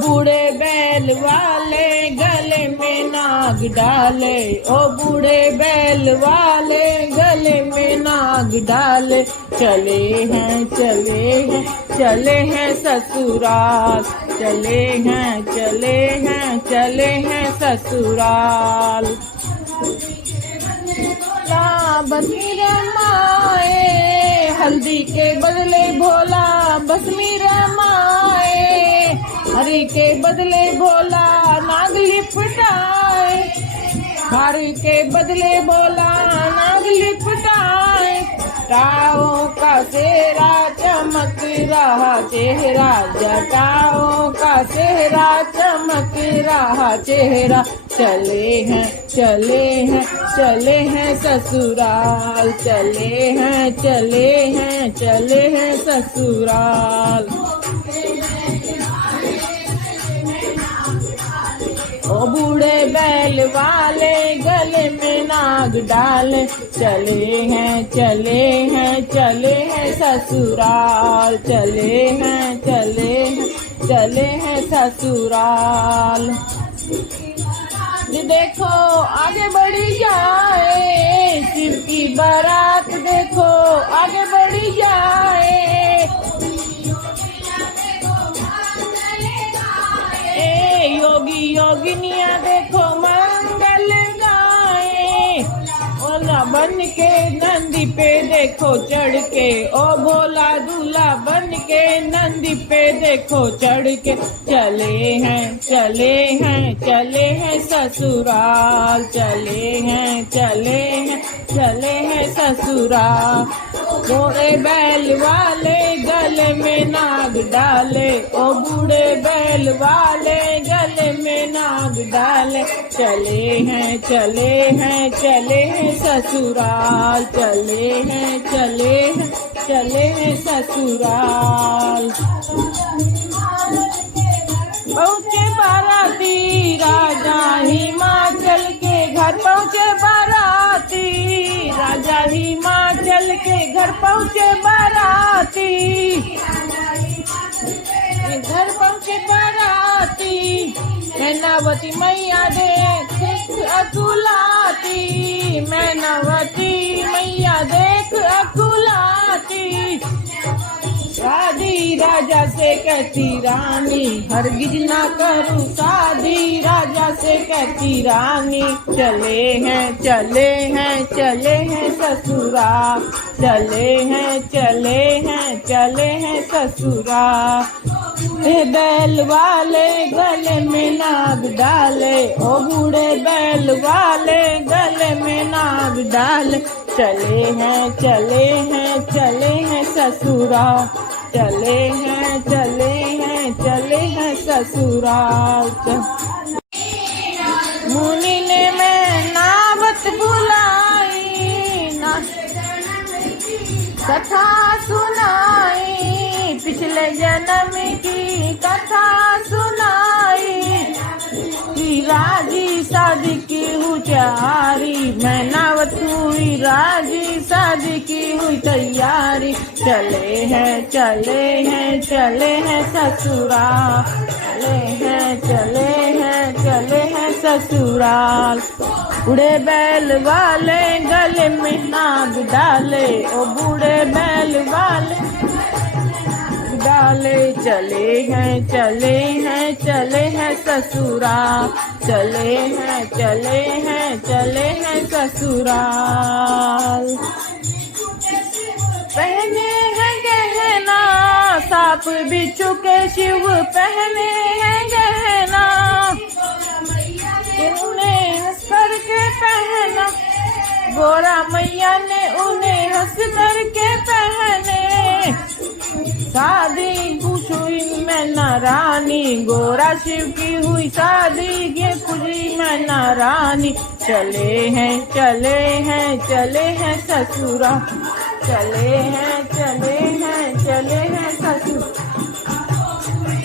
बूढ़े बैल वाले गले में नाग डाले, ओ बूढ़े बैल वाले गले में नाग डाले। चले हैं चले हैं चले हैं ससुराल, चले हैं चले हैं चले हैं ससुराल। बसमी रमाए हल्दी के बदले भोला, बसमी रमाए हरी के बदले भोला नाग लिपटाए, हरी के बदले भोला नाग लिपटाए। जटाओं का सेहरा चमक रहा चेहरा, जटाओं का सेहरा चमक रहा चेहरा। चले हैं चले हैं चले हैं ससुराल, चले हैं चले हैं चले हैं ससुराल। ओ बूढ़े बैल वाले गले में नाग डाले, चले हैं चले हैं चले हैं ससुराल, चले हैं चले हैं चले हैं ससुराल। देखो आगे बढ़ी जाए शिव की बारात, देखो आगे बढ़ी जाए। योगी योगिनिया देखो मंगल गाए, ओला बन के नंदी पे देखो चढ़ के, ओ भोला दूल्हा बन के नंदी पे देखो चढ़ के। चले हैं चले हैं चले हैं ससुराल, चले हैं चले हैं चले हैं ससुराल। बूढ़े बैल वाले गले में नाग डाले, ओ बूढ़े बैल वाले गले में नाग डाले। चले हैं चले हैं चले हैं ससुराल, चले हैं चले हैं चले हैं ससुराल। पहुँचे बाराती राजा हिमाचल के घर, पहुँचे बाराती राजा हिमाचल के घर, पहुँचे बाराती घर पहुँचे बाराती। मैनावती मैया देख अकुलाती, मैनावती मैया देख अकुलाती। शादी राजा से कहती रानी, हरगिज ना करूँ शादी राजा से कहती रानी। चले हैं चले हैं चले हैं ससुराल, चले हैं चले हैं चले हैं ससुराल। बैल वाले गले में नाग डाले, ओ बूढ़े बैल वाले गले में नाग डाले। चले हैं चले हैं चले हैं ससुराल, चले हैं चले हैं चले हैं ससुराल। मुनि ने मैं नावत बुलाई ना कथा सुनाई, पिछले जन्म की कथा सुनाई। राजी शादी की हुचारी, मैनावत हुई राजी शादी की हुई तैयारी। चले हैं चले हैं चले हैं ससुराल, चले हैं चले हैं चले हैं ससुराल। बूढ़े बैल वाले गले में नाग डाले, ओ बूढ़े बैल वाले डाले। चले हैं चले हैं चले हैं ससुराल, चले हैं चले हैं चले हैं ससुराल। पहने हैं गहना सांप बिच्छू के शिव, पहने हैं गहना उन्हें हंस करके पहना, गोरा मैया ने उन्हें हंस करके पहने। शादी पूछो मैना रानी, गोरा शिव की हुई शादी ये पूजी मैना रानी। चले हैं चले हैं चले हैं ससुराल, चले हैं चले हैं चले हैं ससुराल।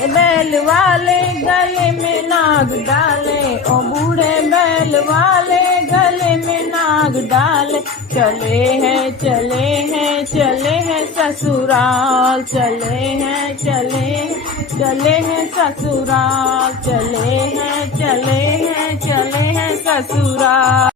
बैल वाले गले में नाग डाले, ओ बूढ़े बैल वाले गले में नाग भाग डाले, चले हैं चले हैं चले हैं ससुराल, चले हैं चले चले हैं ससुराल, चले हैं चले हैं चले हैं ससुराल।